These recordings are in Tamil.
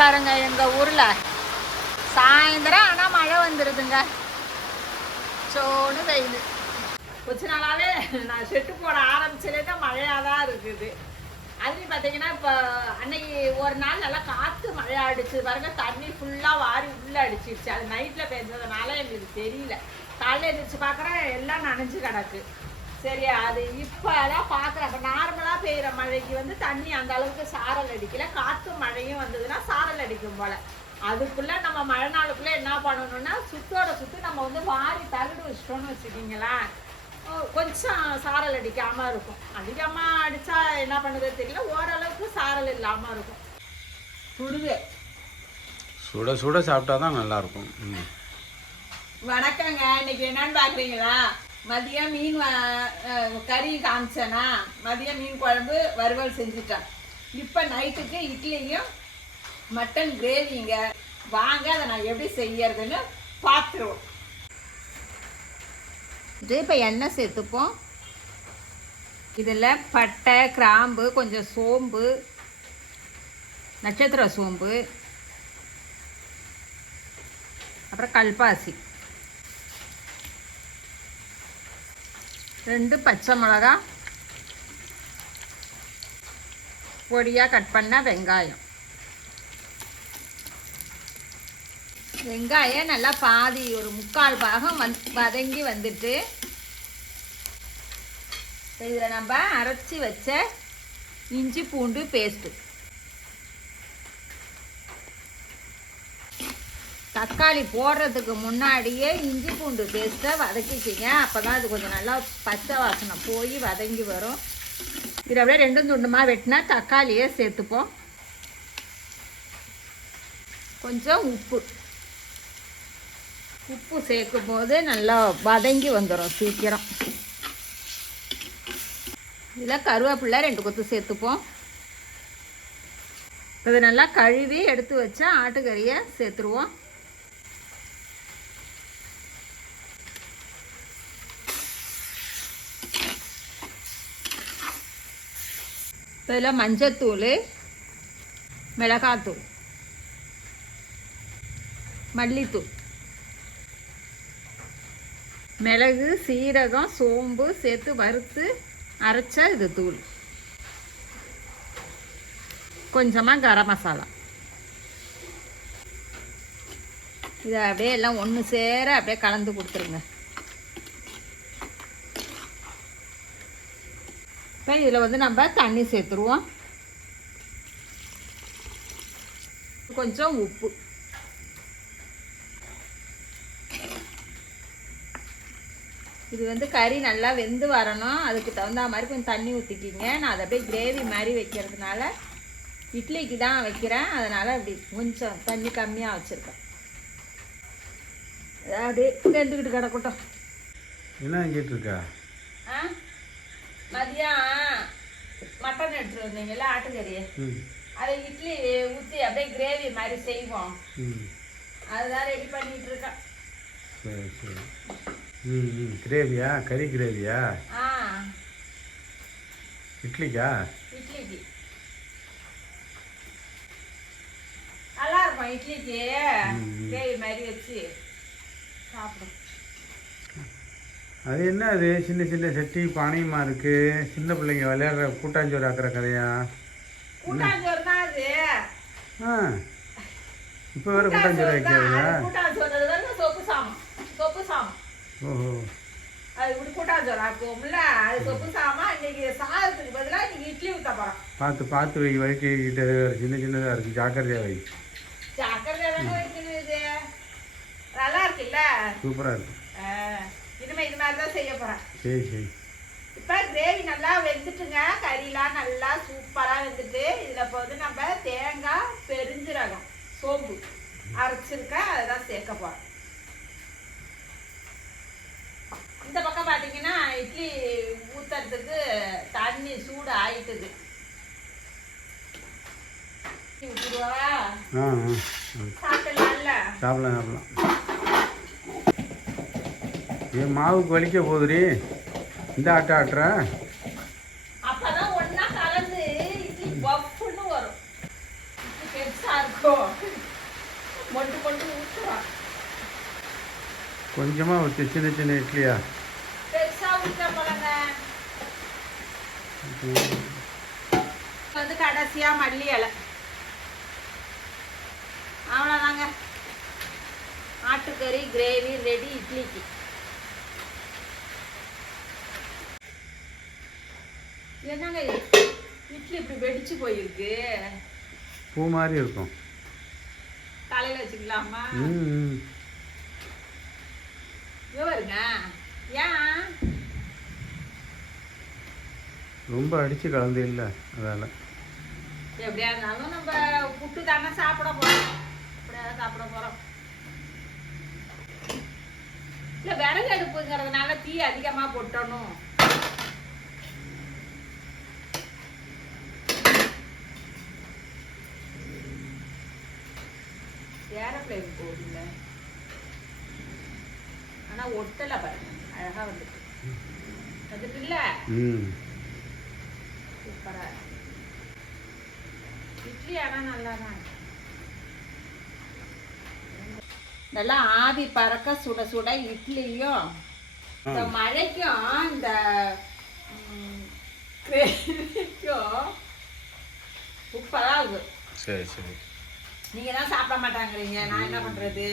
பாருங்க எங்க ஊர்ல. சாயந்தரம் ஆனா மழை வந்துருதுங்க. சோடு வெயில். கொஞ்ச நாளாவே நான் செட்டு போட ஆரம்பிச்சதுலேருந்து மழையா தான் இருக்குது. அதுலேயும் பார்த்தீங்கன்னா இப்போ அன்னைக்கு ஒரு நாள் நல்லா காற்று மழை அடிச்சு பாருங்க தண்ணி ஃபுல்லாக வாரி உள்ளே அடிச்சிருச்சு. அது நைட்டில் பெஞ்சதுனால எங்களுக்கு தெரியல. காலையில் எழுந்திரிச்சு பார்க்குறேன் எல்லாம் நனைஞ்சு கிடக்கு. சரி அது இப்போ தான் பார்க்குறேன் அப்போ நான் பெய்கிற மழைக்கு வந்து தண்ணி அந்த அளவுக்கு சாரல் அடிக்கல. காற்று மழையும் வந்ததுன்னா சாரல் அடிக்கும் போல. அதுக்குள்ள நம்ம மழை நாளுக்குள்ள என்ன பண்ணணும்னா சுத்தோட சுத்து நம்ம வந்து வாரி தகுடு வச்சிட்டோம்னு வச்சுக்கிங்களேன். கொஞ்சம் சாரல் அடிக்காம இருக்கும். அதிகமா அடிச்சா என்ன பண்ணுறது தெரியல? ஓரளவுக்கு சாரல் இல்லாம இருக்கும். சுடுது. சுட சுட சாப்பிட்டா தான் நல்லாயிருக்கும் ம். வணக்கங்க. இன்னைக்கு என்னன்னு பாக்குறீங்களா? மதியம் மீன் கறி காமிச்சேனா? மதியம் மீன் குழம்பு வறுவல் செஞ்சுட்டேன். இப்போ நைட்டுக்கு இட்லியும் மட்டன் கிரேவிங்க. வாங்க அதை நான் எப்படி செய்யறதுன்னு பார்த்துருவோம். இது இப்போ எண்ணெய் சேர்த்துப்போம். இதில் பட்டை கிராம்பு கொஞ்சம் சோம்பு நட்சத்திர சோம்பு அப்புறம் கல்பாசி. ரெண்டு பச்சை மிளகா. பொடியாக கட் பண்ண வெங்காயம். வெங்காயம் நல்லா பாதி ஒரு முக்கால் பாகம் வந் வதங்கி வந்துட்டு இதில் நம்ம அரைச்சி வச்ச இஞ்சி பூண்டு பேஸ்ட்டு தக்காளி போடுறதுக்கு முன்னாடியே இஞ்சி பூண்டு பேஸ்ட்டை வதக்கிக்கிங்க. அப்போ தான் அது கொஞ்சம் நல்லா பச்சை வாசனை போய் வதங்கி வரும். இது அப்படியே ரெண்டும் துண்டுமாக வெட்டினா தக்காளியே சேர்த்துப்போம். கொஞ்சம் உப்பு. உப்பு சேர்க்கும் போது நல்லா வதங்கி வந்துடும் சீக்கிரம். இதில் கருவேப்பிலை ரெண்டு கொத்து சேர்த்துப்போம். இது நல்லா கழுவி எடுத்து வச்சா ஆட்டுக்கறியை சேர்த்துருவோம். இதில் மஞ்சத்தூள் மிளகாத்தூள் மல்லித்தூள் மிளகு சீரகம் சோம்பு சேர்த்து வறுத்து அரைச்ச இது தூள். கொஞ்சமாக கரம் மசாலா. இதை அப்படியே எல்லாம் ஒன்று சேர அப்படியே கலந்து கொடுத்துருங்க. இப்போ இதில் வந்து நம்ம தண்ணி சேர்த்துருவோம். கொஞ்சம் உப்பு. இது வந்து கறி நல்லா வெந்து வரணும். அதுக்கு தகுந்த மாதிரி கொஞ்சம் தண்ணி ஊற்றிக்கிங்க நான் அதை அப்படியே கிரேவி மாதிரி வைக்கிறதுனால இட்லிக்கு தான் வைக்கிறேன். அதனால் அப்படி கொஞ்சம் தண்ணி கம்மியாக வச்சுருக்கேன். அப்படியே வெந்துக்கிட்டு கிடக்கட்டும். என்ன செஞ்சிட்டு இருக்கா ஆ? மதியம் மட்டன் எடுத்துட்டு வந்தீங்கல்ல ஆட்டுக்கறி. அதை இட்லி ஊற்றி அப்படியே கிரேவி மாதிரி செய்வோம். அதுதான் ரெடி பண்ணிட்டு இருக்கேன் சரி சரி. ம் கிரேவியா கறி கிரேவியா ஆ. இட்லிக்கா? இட்லிக்கு. நல்லா இருக்கும் இட்லிக்கு. கிரேவி மாதிரி வச்சு சாப்பிடும். அது என்ன அது சின்ன சின்ன செட்டி பானையுமா இருக்கு? சின்ன பிள்ளைங்க விளையாடுற கூட்டாஞ்சோறு ஆக்குற கதையா? ஆ. இப்போ வேற கூட்டாஞ்சோறு சாமம். ஓஹோ. பார்த்து பார்த்து வை. வைக்கிட்ட சின்ன சின்னதாக இருக்குது ஜாக்கிரதையாக வை. இது? நல்லா இருக்குல்ல? சூப்பராக இருக்கு. இனிமே இது மாதிரி தான் செய்ய சரி சரி இப்போ கிரேவி நல்லா வெந்துட்டுங்க. கறிலாம் நல்லா சூப்பரா வெந்துட்டு இதுல வந்து நம்ம தேங்காய் பெருஞ்சீரகம் சோம்பு அரைச்சிருக்கேன். அதை தான் சேர்க்க போறேன். இந்த பக்கம் பார்த்தீங்கன்னா இட்லி ஊத்துறதுக்கு தண்ணி சூடு ஆயிட்டுது. சாப்பிடலாம்ல? சாப்பிடலாம் சாப்பிடலாம். என் மாவுக்கு வலிக்க போகுதுடி. இந்த ஆட்ட ஆட்டுற. கொஞ்சமாக ஊற்றி சின்ன சின்ன இட்லியா? வந்து கடைசியா மல்லி இலை. அவ்வளோதாங்க ஆட்டுக்கறி கிரேவி ரெடி இட்லிக்கு. என்னங்க? இட்லி இப்படி வெடிச்சு போயிருக்கு. பூ மாதிரி இருக்கும். தலையில வச்சுக்கலாமா? வருங்க ஏன்? ரொம்ப அடித்து கலந்து இல்லை அதால். எப்படியா இருந்தாலும் நம்ம புட்டு தானே சாப்பிட போறோம். அப்படியே சாப்பிட போறோம். இல்ல விறகு அடுப்புங்கிறதுனால தீ அதிகமா போட்டணும். ஏரோப்ளேன் போகுதுல்ல ஆனா ஒட்டல பாருங்க அழகா வந்துட்டு. வந்துட்டு இல்ல ம். சூப்பரா இட்லி ஆனா நல்லா தான். நல்லா ஆவி பறக்க சுட சுட இட்லியும் இந்த மழைக்கும் இந்த ம், கிரேவிக்கும் சூப்பரா இருக்கு. சரி சரி. நீங்க தான் சாப்பிட மாட்டாங்கிறீங்க. நான் என்ன பண்றது?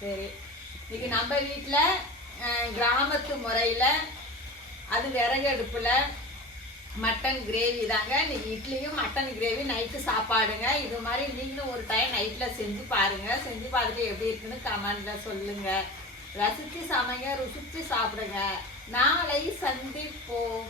சரி. இன்னைக்கு நம்ம வீட்டில் கிராமத்து முறையில் அது விறகு அடுப்பில் மட்டன் கிரேவி தாங்க. இன்னைக்கு இட்லியும் மட்டன் கிரேவி நைட்டு சாப்பாடுங்க. இது மாதிரி நீங்களும் ஒரு டைம் நைட்டில் செஞ்சு பாருங்கள் செஞ்சு பார்த்துட்டு எப்படி இருக்குன்னு கமெண்ட்ல சொல்லுங்கள் ரசித்து சமைங்க ருசித்து சாப்பிடுங்க. நாளை சந்திப்போம்.